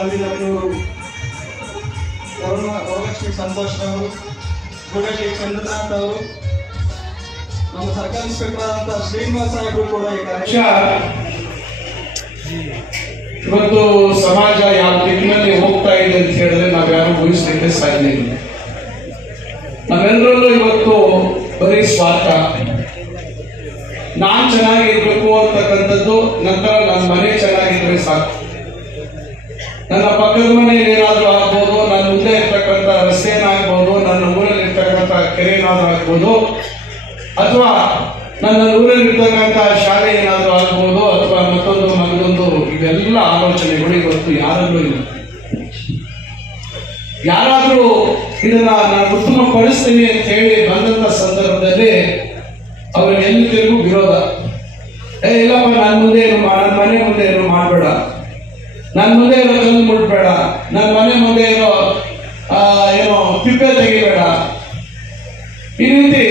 ಅಲ್ಲಿನವರು ವರುಣ ವರಲಕ್ಷ್ಮಿ ಸಂತೋಷ್ ಅವರು ಗುಡಶಿ ಚಂದ್ರನಾಥ್ ಅವರು ನಮ್ಮ ಸರ್ಕಾರ ಇನ್ಸ್ಪೆಕ್ಟರ್ ಆದಂತ ಶ್ರೀನಿವಾಸ ಸಾಹೇಬರು ಕೂಡ ಈ ಕಾರ್ಯ ಇವತ್ತು ಸಮಾಜ ಯಾವ ದಿಕ್ಕಿನಲ್ಲಿ ಹೋಗ್ತಾ ಇದೆ ಅಂತ ಹೇಳಿದ್ರೆ ನಾವ್ಯಾರು ಊಹಿಸ್ಲಿಕ್ಕೆ ಸಾಧ್ಯ ಇಲ್ಲ. ನಾವೆಲ್ಲರಲ್ಲೂ ಇವತ್ತು ಬರೀ ಸ್ವಾರ್ಥ. ನಾನ್ ಚೆನ್ನಾಗಿರ್ಬೇಕು ಅಂತಕ್ಕಂಥದ್ದು, ನಂತರ ನನ್ನ ಮನೆ ಚೆನ್ನಾಗಿದ್ರೆ ಸಾಕು. ನನ್ನ ಪಕ್ಕದ ಮನೆಯಲ್ಲಿ ಏನಾದ್ರೂ ಆಗ್ಬೋದು, ನನ್ನ ಮುಂದೆ ಇರ್ತಕ್ಕಂಥ ರಸ್ತೆನಾಗ್ಬೋದು ನನ್ನ ಊರಲ್ಲಿ ಇರ್ತಕ್ಕಂಥ ಕೆರೆನಾದ್ರೂ ಆಗ್ಬೋದು, ಅಥವಾ ನನ್ನ ಊರಲ್ಲಿ ಇರ್ತಕ್ಕಂಥ ಶಾಲೆ ಏನಾದರೂ ಆಗ್ಬೋದು, ಅಥವಾ ಮತ್ತೊಂದು ಮಗದೊಂದು ಇವೆಲ್ಲ ಆಲೋಚನೆಗಳು ಇವತ್ತು ಯಾರಲ್ಲೂ ಇಲ್ಲ. ಯಾರಾದರೂ ಇದನ್ನ ನಾನು ಉತ್ತಮ ಪಡಿಸ್ತೀನಿ ಅಂತ ಹೇಳಿ ಬಂದಂತ ಸಂದರ್ಭದಲ್ಲಿ ಅವ್ರಿಗೆ ತಿರುಗು ವಿರೋಧ. ಏ, ಇಲ್ಲಪ್ಪ ನನ್ನ ಮುಂದೆ ಏನು ಮಾ- ನನ್ನ ಮನೆ ಮುಂದೆ ಏನು ಮಾಡಬೇಡ ನನ್ನ ಮುಂದೆ ಇರೋ ಕಲ್ಲು ಮುಟ್ಬೇಡ. ನನ್ನ ಮನೆ ಮುಂದೆ ಇರೋ ಏನೋ ಪಿಪ್ಪೆ ತೆಗಿಬೇಡ. ಈ ರೀತಿ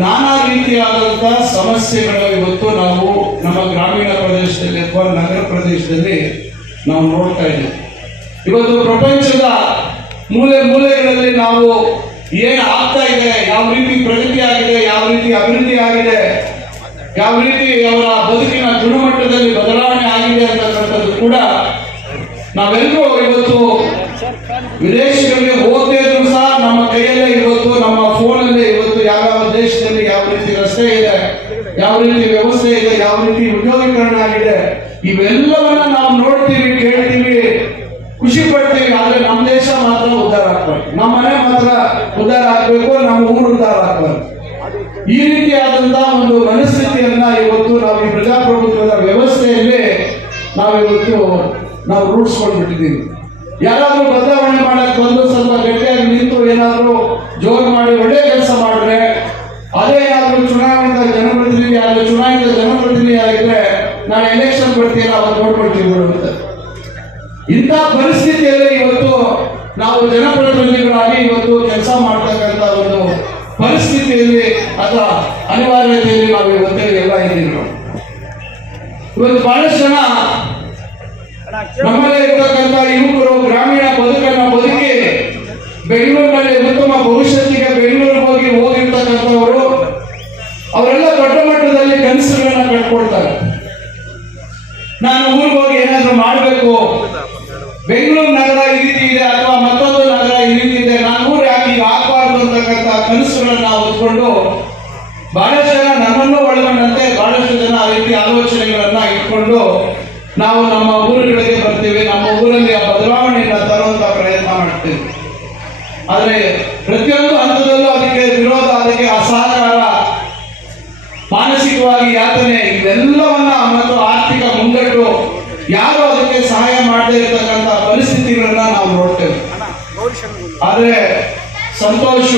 ನಾನಾ ರೀತಿಯಾದಂತಹ ಸಮಸ್ಯೆಗಳು ಇವತ್ತು ನಾವು ನಮ್ಮ ಗ್ರಾಮೀಣ ಪ್ರದೇಶದಲ್ಲಿ ಅಥವಾ ನಗರ ಪ್ರದೇಶದಲ್ಲಿ ನಾವು ನೋಡ್ತಾ ಇದ್ದೀವಿ. ಇವತ್ತು ಪ್ರಪಂಚದ ಮೂಲೆ ಮೂಲೆಗಳಲ್ಲಿ ನಾವು ಏನು ಆಗ್ತಾ ಇದೆ, ಯಾವ ರೀತಿ ಪ್ರಗತಿ ಆಗಿದೆ, ಯಾವ ರೀತಿ ಅಭಿವೃದ್ಧಿ ಆಗಿದೆ, ಯಾವ ರೀತಿ ಅವರ ಬದುಕಿನ ಗುಣಮಟ್ಟದಲ್ಲಿ ಬದಲಾವಣೆ ಆಗಿದೆ ಅಂತಕ್ಕಂಥದ್ದು ಕೂಡ ನಾವೆಲ್ಲರೂ ಇವತ್ತು ವಿದೇಶಗಳಿಗೆ ಹೋಗದೇ ಇದ್ರು ಸಹ ನಮ್ಮ ಕೈಯಲ್ಲೇ ಇವತ್ತು, ನಮ್ಮ ಫೋನಲ್ಲೇ ಇವತ್ತು ಯಾವ ಯಾವ ದೇಶದಲ್ಲಿ ಯಾವ ರೀತಿ ರಸ್ತೆ ಇದೆ, ಯಾವ ರೀತಿ ವ್ಯವಸ್ಥೆ ಇದೆ, ಯಾವ ರೀತಿ ಉದ್ಯೋಗೀಕರಣ ಆಗಿದೆ, ಇವೆಲ್ಲವನ್ನ ನಾವು ನೋಡ್ತೀವಿ, ಕೇಳ್ತೀವಿ, ಖುಷಿ ಪಡ್ತೀವಿ. ಆದ್ರೆ ನಮ್ಮ ದೇಶ ಮಾತ್ರ ಉದ್ಧಾರ ಆಗ್ಬೇಕು ನಮ್ಮ ಮನೆ ಮಾತ್ರ ಉದ್ಧಾರ ಆಗ್ಬೇಕು ನಮ್ಮ ಊರು ಉದ್ಧಾರ ಆಗ್ಬೇಕು ಈ ರೀತಿಯಾದಂತಹ ಒಂದು ಮನಸ್ಥಿತಿಯನ್ನ ಇವತ್ತು ನಾವು ಈ ಪ್ರಜಾಪ್ರಭುತ್ವದ ವ್ಯವಸ್ಥೆಯಲ್ಲಿ ನಾವು ಇವತ್ತು ನಾವು ರೂಢಿಸ್ಕೊಂಡ್ಬಿಟ್ಟಿದ್ದೀವಿ ಯಾರಾದರೂ ಬದಲಾವಣೆ ಮಾಡಕ್ ಬಂದು ಸ್ವಲ್ಪ ಗಟ್ಟಿಯಾಗಿ ನಿಂತು ಏನಾದರೂ ಜೋರು ಮಾಡಿ ಒಳ್ಳೆ ಕೆಲಸ ಮಾಡಿದ್ರೆ ಅದೇ ಏನಾದ್ರೂ ಚುನಾವಣೆಯಿಂದ ಜನಪ್ರತಿನಿಧಿ ಆದರೆ ಚುನಾಯಿತ ಜನಪ್ರತಿನಿಧಿ ಆಗಿದ್ರೆ ನಾನು ಎಲೆಕ್ಷನ್ ಬರ್ತೀರ ಅವತ್ತು ನೋಡ್ಕೊಳ್ತೀವಿ ಅಂತ. ಇಂಥ ಪರಿಸ್ಥಿತಿಯಲ್ಲಿ ಇವತ್ತು ನಾವು ಜನಪ್ರತಿನಿಧಿಗಳಾಗಿ ಇವತ್ತು ಕೆಲಸ ಮಾಡ್ತಕ್ಕಂಥ ಒಂದು ಪರಿಸ್ಥಿತಿಯಲ್ಲಿ ಅಥವಾ ಅನಿವಾರ್ಯತೆಯಲ್ಲಿ ನಾವು ಇವತ್ತೇ ಎಲ್ಲ ಇದ್ದೀವಿ. ಇವತ್ತು ಬಹಳಷ್ಟು ಜನ మమ్మల్ని ಸಂತೋಷ್.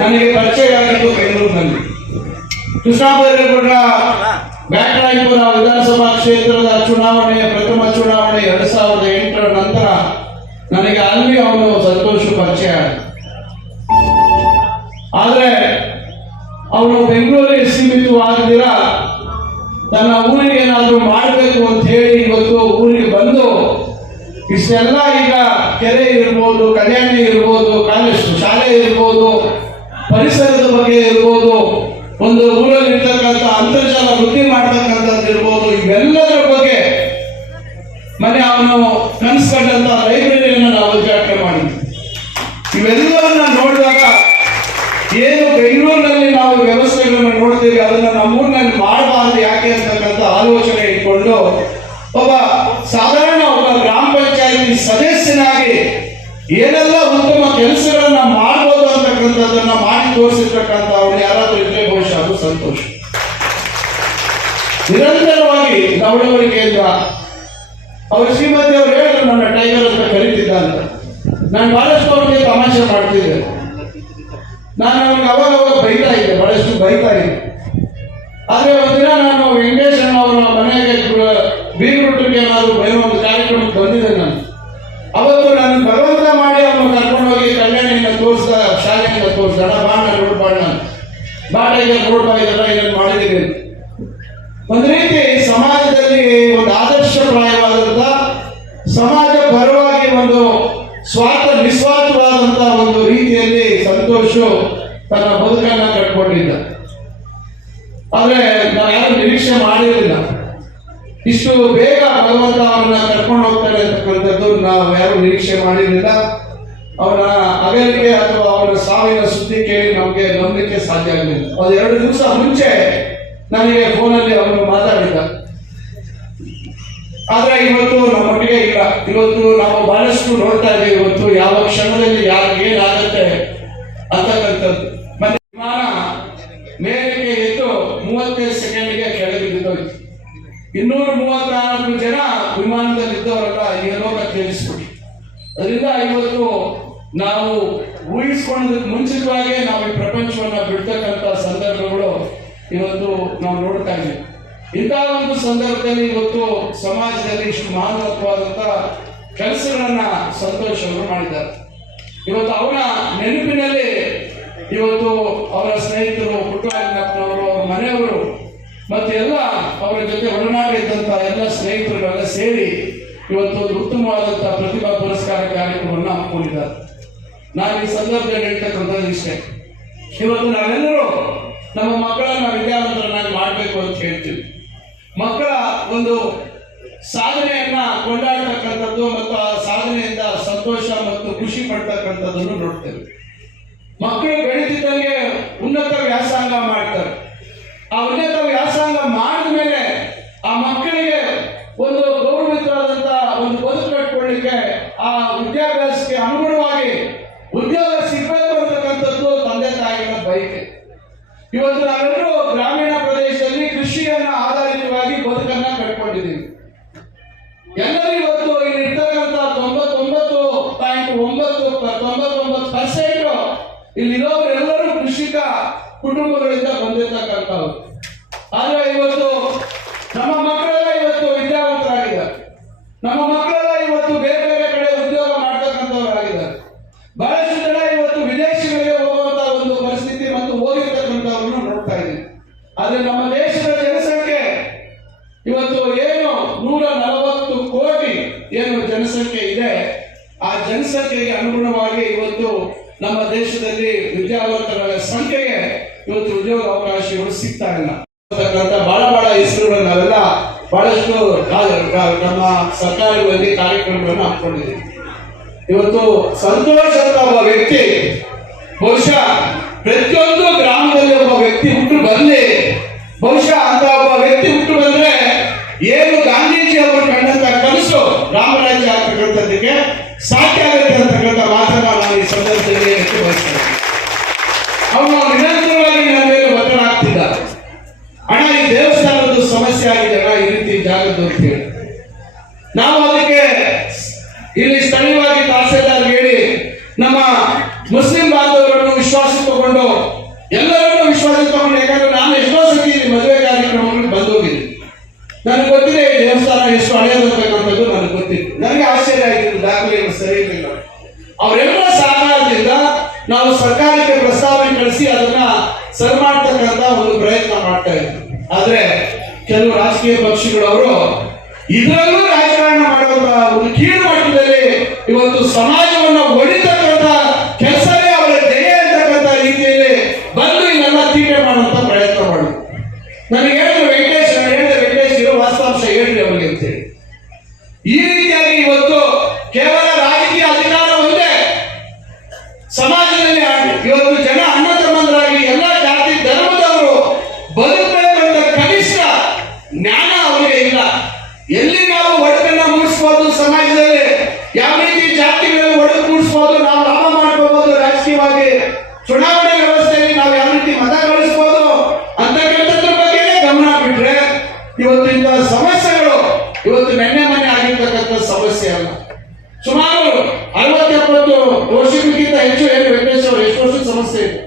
ನನಗೆ ಪರಿಚಯ ಆಗಿದ್ದು ಬೆಂಗಳೂರಿನಲ್ಲಿ. ಕೃಷ್ಣಾಬೈರೇಗೌಡ ಬ್ಯಾಟರಾಯಪುರ ವಿಧಾನಸಭಾ ಕ್ಷೇತ್ರದ ಚುನಾವಣೆ ಪ್ರಥಮ ಚುನಾವಣೆ ಎರಡ್ ಸಾವಿರದ ಎಂಟರ ನಂತರ ನನಗೆ ಅಲ್ಲಿ ಅವನು ಸಂತೋಷ ಪರಿಚಯ ಆದರೆ ಆದ್ರೆ ಅವನು ಬೆಂಗಳೂರಿಗೆ ಸೀಮಿತವಾಗದಿರ ತನ್ನ ಊರಿಗೆ ಏನಾದರೂ ಮಾಡಬೇಕು ಅಂತ ಹೇಳಿ ಇವತ್ತು ಊರಿಗೆ ಬಂದು ಇಷ್ಟೆಲ್ಲ ಈಗ ಕೆರೆ ಇರ್ಬೋದು, ಕಲ್ಯಾಣಿ ಇರ್ಬೋದು ಕಾಲೇಜ್ ಶಾಲೆ ಇರ್ಬೋದು, ಪರಿಸರದ ಬಗ್ಗೆ ಇರ್ಬೋದು, ಒಂದು ಊರಲ್ಲಿ ಇರ್ತಕ್ಕಂಥ ಅಂತರ್ಜಾಲ ವೃದ್ಧಿ ಮಾಡ್ತಕ್ಕಂಥದ್ದು ಇರ್ಬೋದು, ಇವೆಲ್ಲದರ ಬಗ್ಗೆ ಮನೆ ಅವನು ಕನಸ್ಕೊಂಡಂತ ಲೈಬ್ರರಿಯನ್ನು ನಾವು ಉದ್ಘಾಟನೆ ಮಾಡಿದ್ವಿ. ಇವೆಲ್ಲವನ್ನ ನೋಡಿದಾಗ ಏನು ಬೆಂಗಳೂರಿನಲ್ಲಿ ನಾನು ಬಹಳಷ್ಟು ಅವ್ರಿಗೆ ತಮಾಷೆ ಮಾಡ್ತಿದ್ದೆ. ನಾನು ಅವ್ರಿಗೆ ಅವಾಗ ಅವಾಗ ಬೈತಾ ಇದ್ದೆ, ಬಹಳಷ್ಟು ಬೈತಾ ಇದ್ದೆ. ಆದ್ರೆ ಒಂದಿನ ನಾನು ವೆಂಕಟೇಶ್ ಅವರ ಮನೆಗೆ ಬೀಗ್ರೂಟಿಗೆ ಏನಾದ್ರು ಬೈರೋ ಒಂದು ಕಾರ್ಯಕ್ರಮಕ್ಕೆ ಬಂದಿದ್ದೆ ನಾನು. ಅವತ್ತು ನಾನು ಬಲವಂತ ಮಾಡಿ ಅವನು ಕರ್ಕೊಂಡು ಹೋಗಿ ಕಲ್ಯಾಣಿಯಿಂದ ತೋರಿಸ್ದ, ಶಾಲೆಯಿಂದ ತೋರಿಸ್ದಣ ಬಾಣ ನೋಡ್ ಬಾಣ ಈಗ ನೋಡ್ಬಾ ಇದೆಲ್ಲ ಇದನ್ನು ಮಾಡಿದ್ದೀನಿ. ಒಂದು ರೀತಿ ಸಮಾಜದಲ್ಲಿ ಒಂದು ಆದರ್ಶಪ್ರಾಯವಾದಂಥ ಸಮಾಜ ಪರವಾಗಿ ಒಂದು ಸ್ವಾರ್ಥ ನಿಸ್ವಾರ್ಥವಾದಂತಹ ಒಂದು ರೀತಿಯಲ್ಲಿ ಸಂತೋಷ ತನ್ನ ಬದುಕನ್ನ ಕಟ್ಕೊಂಡಿದ್ದ. ಆದ್ರೆ ನಾನು ಯಾರು ನಿರೀಕ್ಷೆ ಮಾಡಿರಲಿಲ್ಲ. ಇಷ್ಟು ಬೇಗ ಭಗವಂತ ಅವರನ್ನ ಕರ್ಕೊಂಡು ಹೋಗ್ತಾರೆ ಅಂತಕ್ಕಂಥದ್ದು ನಾವು ಯಾರು ನಿರೀಕ್ಷೆ ಮಾಡಿರಲಿಲ್ಲ. ಅವರ ಅಗಲಿಕೆ ಅಥವಾ ಅವರ ಸಾವಿನ ಸುದ್ದಿ ಕೇಳಿ ನಮಗೆ ನಂಬಲಿಕ್ಕೆ ಸಾಧ್ಯ ಆಗಲಿಲ್ಲ. ಎರಡು ದಿವಸ ಮುಂಚೆ ನನಗೆ ಫೋನಲ್ಲಿ ಅವರು ಮಾತಾಡಿದ್ದ. ಆದ್ರೆ ಇವತ್ತು ನಮ್ಮೊಟ್ಟಿಗೆ ಇಲ್ಲ ಇವತ್ತು ನಾವು ಬಹಳಷ್ಟು ನೋಡ್ತಾ ಇದ್ದೀವಿ ಇವತ್ತು ಯಾವ ಕ್ಷಣದಲ್ಲಿ ಯಾರು ಏನಾಗುತ್ತೆ ಅಂತಕ್ಕಂಥದ್ದು. ಮತ್ತೆ ವಿಮಾನ ಮೇಲಕ್ಕೆ ಎದ್ದು ಮೂವತ್ತೈದು ಸೆಕೆಂಡ್ಗೆ ಕೆಳಗೆ ಬಿದ್ದೋಯ್ತು. ಇನ್ನೂರ ಮೂವತ್ನಾಲ್ಕು ಜನ ವಿಮಾನದಲ್ಲಿದ್ದವರೆಲ್ಲ ಏನೋ ತ್ಯಜಿಸ್ಬಿಟ್ಟು ಅದರಿಂದ ಇವತ್ತು ನಾವು ಊಹಿಸ್ಕೊಳ್ಳೋದಕ್ಕೆ ಮುಂಚಿತವಾಗಿ ನಾವು ಈ ಪ್ರಪಂಚವನ್ನ ಬಿಡ್ತಕ್ಕಂಥ ಸಂದರ್ಭಗಳು ಇವತ್ತು ನಾವು ನೋಡ್ತಾ ಇದ್ದೀವಿ. ಇಂತಹ ಒಂದು ಸಂದರ್ಭದಲ್ಲಿ ಇವತ್ತು ಸಮಾಜದಲ್ಲಿ ಇಷ್ಟು ಮಹತ್ವವಾದಂತ ಕೆಲಸಗಳನ್ನ ಸಂತೋಷ ಅವರು ಮಾಡಿದ್ದಾರೆ. ಇವತ್ತು ಅವರ ನೆನಪಿನಲ್ಲಿ ಇವತ್ತು ಅವರ ಸ್ನೇಹಿತರು ಪುಟ್ಟರಾಜನಪ್ಪನವರು, ಅವರ ಮನೆಯವರು, ಮತ್ತೆ ಎಲ್ಲ ಅವರ ಜೊತೆ ಒಡನಾಟ ಇದ್ದಂತ ಎಲ್ಲ ಸ್ನೇಹಿತರುಗಳೆಲ್ಲ ಸೇರಿ ಇವತ್ತು ಒಂದು ಉತ್ತಮವಾದಂತಹ ಪ್ರತಿಭಾ ಪುರಸ್ಕಾರ ಕಾರ್ಯಕ್ರಮವನ್ನು ಹಮ್ಮಿಕೊಂಡಿದ್ದಾರೆ. ನಾನು ಈ ಸಂದರ್ಭದಲ್ಲಿ ಹೇಳ್ತಕ್ಕಂಥದ್ದು ಇಷ್ಟೇ. ಇವತ್ತು ನಾವೆಲ್ಲರೂ ನಮ್ಮ ಮಕ್ಕಳನ್ನ ವಿದ್ಯಾವಂತರನ್ನಾಗಿ ಮಾಡಬೇಕು ಅಂತ ಹೇಳ್ತೀವಿ. ಮಕ್ಕಳ ಒಂದು ಸಾಧನೆಯನ್ನ ಕೊಂಡಾಡ್ತಕ್ಕಂಥದ್ದು ಮತ್ತು ಆ ಸಾಧನೆಯಿಂದ ಸಂತೋಷ ಮತ್ತು ಖುಷಿ ಪಡ್ತಕ್ಕಂಥದ್ದನ್ನು ನೋಡ್ತೇವೆ. ಮಕ್ಕಳು ಬೆಳೀತಿದ್ದಂಗೆ ಉನ್ನತ ವ್ಯಾಸಂಗ ಮಾಡ್ತಾರೆ. ಆ ಉನ್ನತ ಆದ್ರೆ ನಮ್ಮ ದೇಶದ ಜನಸಂಖ್ಯೆ ಇವತ್ತು ಏನು ನೂರ ನಲವತ್ತು ಕೋಟಿ ಏನು ಜನಸಂಖ್ಯೆ ಇದೆ, ಆ ಜನಸಂಖ್ಯೆಗೆ ಅನುಗುಣವಾಗಿ ಇವತ್ತು ನಮ್ಮ ದೇಶದಲ್ಲಿ ವಿದ್ಯಾವಂತರ ಸಂಖ್ಯೆಗೆ ಇವತ್ತು ಉದ್ಯೋಗ ಅವಕಾಶಗಳು ಸಿಗ್ತಾ ಇಲ್ಲ. ಬಹಳ ಬಹಳ ಹೆಸರುಗಳು ನಾವೆಲ್ಲ ಬಹಳಷ್ಟು ನಮ್ಮ ಸರ್ಕಾರಗಳಲ್ಲಿ ಕಾರ್ಯಕ್ರಮಗಳನ್ನು ಹಾಕೊಂಡಿದ್ದೀವಿ ಇವತ್ತು ಸಂತೋಷ ಅಂತ ಒಬ್ಬ ವ್ಯಕ್ತಿ, ಬಹುಶಃ ಪ್ರತಿಯೊಂದು ಗ್ರಾಮದಲ್ಲಿ ಒಬ್ಬ ವ್ಯಕ್ತಿ ಹುಟ್ಟು ಬರಲಿ ಬಹುಶಃ ಅಂತ ಒಬ್ಬ ವ್ಯಕ್ತಿ ಹುಟ್ಟು ಬಂದ್ರೆ ಏನು ಗಾಂಧೀಜಿ ಅವರು ಕಂಡಂತ ಕನಸು ರಾಮರಾಜ್ಯ ಆಗ್ತಕ್ಕಂಥದ್ದಕ್ಕೆ ಸಾಧ್ಯ ಆಗುತ್ತೆ ಅಂತಕ್ಕಂಥ ಮಾತನ್ನ ನಾನು ಈ ಸಂದರ್ಭದಲ್ಲಿ ಹೆಚ್ಚು ಬಯಸ್ತೇನೆ. ಅವನು ನಿರಂತರವಾಗಿ ನನ್ನ ಮೇಲೆ ಒತ್ತಡ ಆಗ್ತಿದ್ದ ಅಣ್ಣ, ಈ ದೇವಸ್ಥಾನದ ಸಮಸ್ಯೆ ಆಗಿದೆ ಅಣ್ಣ, ಈ ರೀತಿ ಜಾಗದ್ದು ಅಂತ ಹೇಳಿ. ನಾವು ಅದಕ್ಕೆ ಇಲ್ಲಿ ನಾವು ಸರ್ಕಾರಕ್ಕೆ ಪ್ರಸ್ತಾವನೆ ಕಳಿಸಿ ಅದನ್ನ ಸರಿ ಮಾಡ್ತಕ್ಕಂತ ಒಂದು ಪ್ರಯತ್ನ ಮಾಡ್ತಾ ಇದ್ವಿ. ಆದ್ರೆ ಕೆಲವು ರಾಜಕೀಯ ಅವರು ಇದರಲ್ಲೂ ರಾಜಕಾರಣ ಮಾಡುವಂತ ಒಂದು ಕೀಳು ಮಟ್ಟದಲ್ಲಿ ಇವತ್ತು ಸಮಾಜವನ್ನು ಒಡಿತಕ್ಕಂತ ಕೆಲಸವೇ ಅವರ ಅಂತಕ್ಕಂಥ ರೀತಿಯಲ್ಲಿ ಬಂದು ಇದೆಲ್ಲ ತೀಟೆ ಮಾಡುವಂತ ಪ್ರಯತ್ನ ಮಾಡು ನನಗೆ ಹೇಳಿದ್ರು ವೆಂಕಟೇಶ್ ಹೇಳಿದೆ ವೆಂಕಟೇಶ್ ಇರೋ ವಾಸ್ತವಾಂಶ ಹೇಳ್ರಿ ಅಂತೇಳಿ. ಈ ರೀತಿಯಾಗಿ ಇವತ್ತು ಕೇವಲ ರಾಜಕೀಯವಾಗಿ ಚುನಾವಣೆ ವ್ಯವಸ್ಥೆಯಲ್ಲಿ ನಾವು ಯಾವ ರೀತಿ ಮತ ಗಳಿಸ್ಬೋದು ಅಂತಕ್ಕಂಥದ್ರ ಬಗ್ಗೆನೇ ಗಮನ ಬಿಟ್ರೆ ಇವತ್ತು ಇಂತಹ ಸಮಸ್ಯೆಗಳು ಇವತ್ತು ನೆನ್ನೆ ಮನೆ ಆಗಿರ್ತಕ್ಕಂಥ ಸಮಸ್ಯೆ ಅಲ್ಲ. ಸುಮಾರು ಅರವತ್ತೆಪ್ಪತ್ತು ವರ್ಷಕ್ಕಿಂತ ಹೆಚ್ಚು ಏನು ಅವರು, ಎಷ್ಟು ವರ್ಷದ ಸಮಸ್ಯೆ ಇದೆ?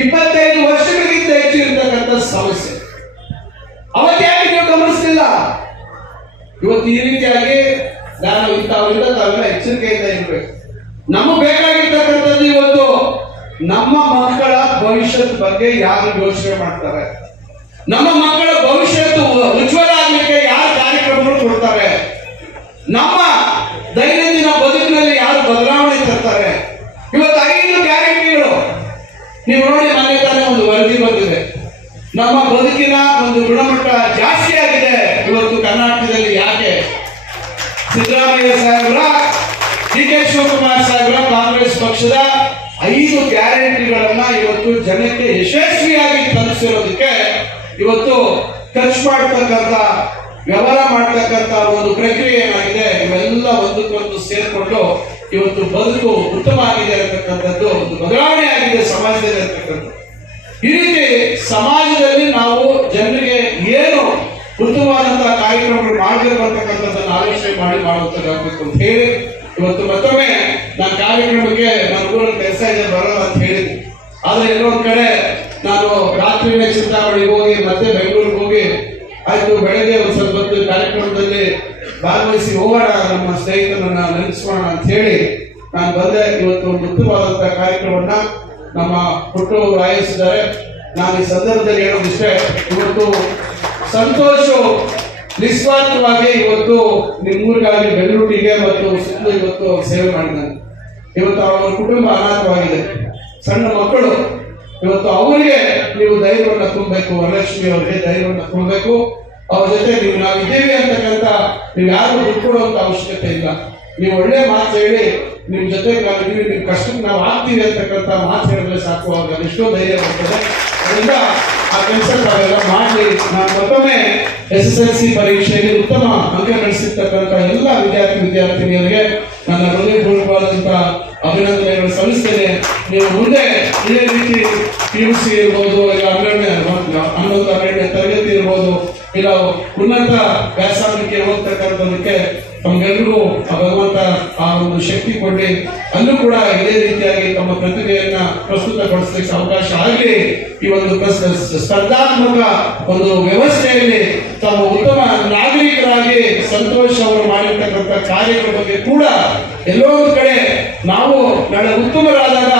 ಇಪ್ಪತ್ತೈದು ವರ್ಷಗಳಿಗಿಂತ ಹೆಚ್ಚು ಇರ್ತಕ್ಕಂಥ ಸಮಸ್ಯೆ. ಅವತ್ತ್ಯಾಕೆ ನೀವು ಗಮನಿಸ್ತಿಲ್ಲ ಇವತ್ತು ಈ ರೀತಿಯಾಗಿ ನಾನು ಇಂಥವರಿಂದ ತಾವೆಲ್ಲ ಎಚ್ಚರಿಕೆಯಿಂದ ಇರಬೇಕು. ನಮಗೆ ಬೇಕಾಗಿರ್ತಕ್ಕಂಥದ್ದು ಇವತ್ತು ನಮ್ಮ ಮಕ್ಕಳ ಭವಿಷ್ಯದ ಬಗ್ಗೆ ಯಾರು ಯೋಚನೆ ಮಾಡ್ತಾರೆ? ನಮ್ಮ ಮಕ್ಕಳ ಭವಿಷ್ಯತ್ತು ಉಜ್ವಲ ಆಗ್ಲಿಕ್ಕೆ ಯಾರು ಕಾರ್ಯಕ್ರಮಗಳು ಕೊಡ್ತಾರೆ? ನಮ್ಮ ದೈನಂದಿನ ಬದುಕಿನಲ್ಲಿ ಯಾರು ಬದಲಾವಣೆ ತರ್ತಾರೆ? ಇವತ್ತು ಐದು ಗ್ಯಾರಂಟಿಗಳು. ನೀವು ನೋಡಿ ಮನೆ ತಾನೇ ಒಂದು ವರದಿ ಬಂದಿದೆ. ನಮ್ಮ ಬದುಕಿನ ಒಂದು ಗುಣಮಟ್ಟ ಜಾಸ್ತಿ ಆಗಿದೆ. ಇವತ್ತು ಕರ್ನಾಟಕದಲ್ಲಿ ಯಾಕೆ? ಸಿದ್ದರಾಮಯ್ಯ ಸಾಹೇಬರ ಡಿ ಕೆ ಶಿವಕುಮಾರ್ ಸಾಹೇಬರ, ಕಾಂಗ್ರೆಸ್ ಪಕ್ಷದ ಐದು ಗ್ಯಾರಂಟಿಗಳನ್ನ ಇವತ್ತು ಜನಕ್ಕೆ ಯಶಸ್ವಿಯಾಗಿ ತಲುಪಿಸಿರೋದಕ್ಕೆ ಇವತ್ತು ಖರ್ಚು ಮಾಡ್ತಕ್ಕಂಥ, ವ್ಯವಹಾರ ಮಾಡ್ತಕ್ಕಂಥ ಒಂದು ಪ್ರಕ್ರಿಯೆ ಏನಾಗಿದೆ, ಇವೆಲ್ಲ ಒಂದಕ್ಕೊಂದು ಸೇರ್ಕೊಂಡು ಇವತ್ತು ಬದುಕು ಉತ್ತಮ ಆಗಿದೆ ಅಂತಕ್ಕಂಥದ್ದು ಒಂದು ಬದಲಾವಣೆ ಆಗಿದೆ ಸಮಾಜದಲ್ಲಿ ಅಂತಕ್ಕಂಥದ್ದು. ಈ ರೀತಿ ಸಮಾಜದಲ್ಲಿ ನಾವು ಜನರಿಗೆ ಏನು ಉತ್ತಮವಾದಂತಹ ಕಾರ್ಯಕ್ರಮಗಳು ಮಾಡಬೇಕು ಅಂತಕ್ಕಂಥದ್ದನ್ನು ಆಲೋಚನೆ ಮಾಡಿ ಮಾಡುವಂತದ್ದಾಗಬೇಕು ಅಂತ ಹೇಳಿ, ಇವತ್ತು ಮತ್ತೊಮ್ಮೆ ನಾನು ಕಾರ್ಯಕ್ರಮಕ್ಕೆ ನಾನು ಊರಲ್ಲಿ ಕೆಲಸ ಇದೆ, ಬರಲ್ಲ ಅಂತ ಹೇಳಿದ್ದೆ ಆದ್ರೆ ಇನ್ನೊಂದ್ ಕಡೆ ನಾನು ರಾತ್ರಿ ಚಿಂತಾಮಣಿಗೆ ಹೋಗಿ, ಮತ್ತೆ ಬೆಂಗಳೂರಿಗೆ ಹೋಗಿ, ಆಯ್ತು, ಬೆಳಗ್ಗೆ ಒಂದು ಸ್ವಲ್ಪ ಹೊತ್ತು ಕಾರ್ಯಕ್ರಮದಲ್ಲಿ ಭಾಗವಹಿಸಿ ಹೋಗೋಣ, ನಮ್ಮ ಸ್ನೇಹಿತರನ್ನ ನೆನೆಸ್ಕೋಣ ಅಂತ ಹೇಳಿ ನಾನು ಬಂದೆ. ಇವತ್ತು ಒಂದು ಉತ್ತಮವಾದಂತ ಕಾರ್ಯಕ್ರಮವನ್ನ ನಮ್ಮ ಹುಟ್ಟು ಆಯೋಜಿಸಿದ್ದಾರೆ. ನಾನು ಈ ಸಂದರ್ಭದಲ್ಲಿ ಹೇಳೋದಿಷ್ಟೇ, ಇವತ್ತು ಸಂತೋಷ ನಿಸ್ವಾರ್ಥವಾಗಿ ಇವತ್ತು ನಿಮ್ಮೂರಿಗಾಗಿ ಬೆಂಗಳೂರಿಗೆ ಮತ್ತು ಸುತ್ತಲೂ ಇವತ್ತು ಸೇವೆ ಮಾಡಿದ್ದಾನೆ ಇವತ್ತು ಅವರ ಕುಟುಂಬ ಅನಾಥವಾಗಿದೆ. ಸಣ್ಣ ಮಕ್ಕಳು, ಇವತ್ತು ಅವರಿಗೆ ನೀವು ಧೈರ್ಯವನ್ನು ತುಂಬಬೇಕು. ವರಲಕ್ಷ್ಮಿ ಅವರಿಗೆ ಧೈರ್ಯವನ್ನು ತುಂಬಬೇಕು. ಅವ್ರ ಜೊತೆ ನೀವು ನಾವಿದ್ದೀವಿ ಅಂತಕ್ಕಂಥ ನೀವು ಯಾರು ದುಡ್ಡು ಕೊಡುವಂತ ಅವಶ್ಯಕತೆ ಇಲ್ಲ. ನೀವು ಒಳ್ಳೆ ಮಾತು ಹೇಳಿ, ನಿಮ್ಮ ಜೊತೆ ನಾವಿದ್ದೀವಿ, ನಿಮ್ಮ ಕಷ್ಟಕ್ಕೆ ನಾವು ಆಗ್ತೀವಿ ಅಂತಕ್ಕಂಥ ಮಾತು ಹೇಳಿದ್ರೆ ಸಾಕು. ಅವಾಗ ಎಷ್ಟೋ ಧೈರ್ಯ ಬರ್ತದೆ. ಅದರಿಂದ ಆ ಕೆಲಸ ಮಾಡಿ ನಾನು ಮತ್ತೊಮ್ಮೆ ಎಸ್ ಎಸ್ ಎಲ್ ಸಿ ಪರೀಕ್ಷೆಯಲ್ಲಿ ಉತ್ತಮ ಅಂಕ ಗಳಿಸಿರ್ತಕ್ಕಂಥ ಎಲ್ಲ ವಿದ್ಯಾರ್ಥಿ ವಿದ್ಯಾರ್ಥಿನಿಯರಿಗೆ ನನ್ನ ಹೃದಯಪೂರ್ವಕವಾದಂತಹ ಅಭಿನಂದನೆಗಳು ಸಲ್ಲಿಸ್ತೇನೆ. ನೀವು ಮುಂದೆ ಇದೇ ರೀತಿ ಪಿ ಯು ಸಿ ಇರ್ಬೋದು, ಇಲ್ಲ ಹನ್ನೆರಡನೇ ಹನ್ನೊಂದು, ಹನ್ನೆರಡನೇ ತರಗತಿ ಇರ್ಬೋದು, ಇಲ್ಲ ಉನ್ನತ ವ್ಯಾಸಂಗಕ್ಕೆ ಹೋಗ್ತಕ್ಕಂಥದಕ್ಕೆ ತಮಗೆಲ್ಲರಿಗೂ ಆ ಭಗವಂತ ಆ ಒಂದು ಶಕ್ತಿ ಅಲ್ಲೂ ಕೂಡ ಇದೇ ರೀತಿಯಾಗಿ ತಮ್ಮ ಪ್ರತಿಭೆಯನ್ನ ಪ್ರಸ್ತುತಪಡಿಸಲಿಕ್ಕೆ ಅವಕಾಶ ಆಗಲಿ. ಈ ಒಂದು ಸ್ಪರ್ಧಾತ್ಮಕ ಒಂದು ವ್ಯವಸ್ಥೆಯಲ್ಲಿ ತಮ್ಮ ಉತ್ತಮ ನಾಗರಿಕರಾಗಿ ಸಂತೋಷ್ ಅವರು ಮಾಡಿರ್ತಕ್ಕಂಥ ಕಾರ್ಯಗಳ ಬಗ್ಗೆ ಕೂಡ ಎಲ್ಲೋ ಒಂದು ಕಡೆ ನಾವು ನಾಳೆ ಉತ್ತಮರಾದಾಗ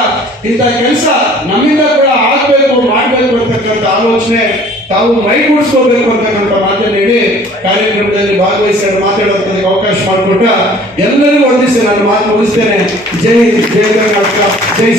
ಇಂಥ ಕೆಲಸ ನಮ್ಮಿಂದ ಕೂಡ ಆಗ್ಬೇಕು, ಮಾಡಬೇಕು ಅಂತಕ್ಕಂಥ ಆಲೋಚನೆ ತಾವು ಮೈಗೂಡಿಸ್ಕೋಬೇಕು ಅಂತಕ್ಕಂಥ ಮಾತನ್ನು ಹೇಳಿ ಕಾರ್ಯಕ್ರಮದಲ್ಲಿ ಭಾಗವಹಿಸಿ ಮಾತಾಡೋದಕ್ಕೆ ಅವಕಾಶ ಮಾಡಿಕೊಟ್ಟ ಎಲ್ಲರಿಗೂ ವಂದಿಸಿ ನಾನು ಮಾತು ಮುಗಿಸ್ತೇನೆ. ಜೈ ಜಯ ಕರ್ನಾಟಕ, ಜೈ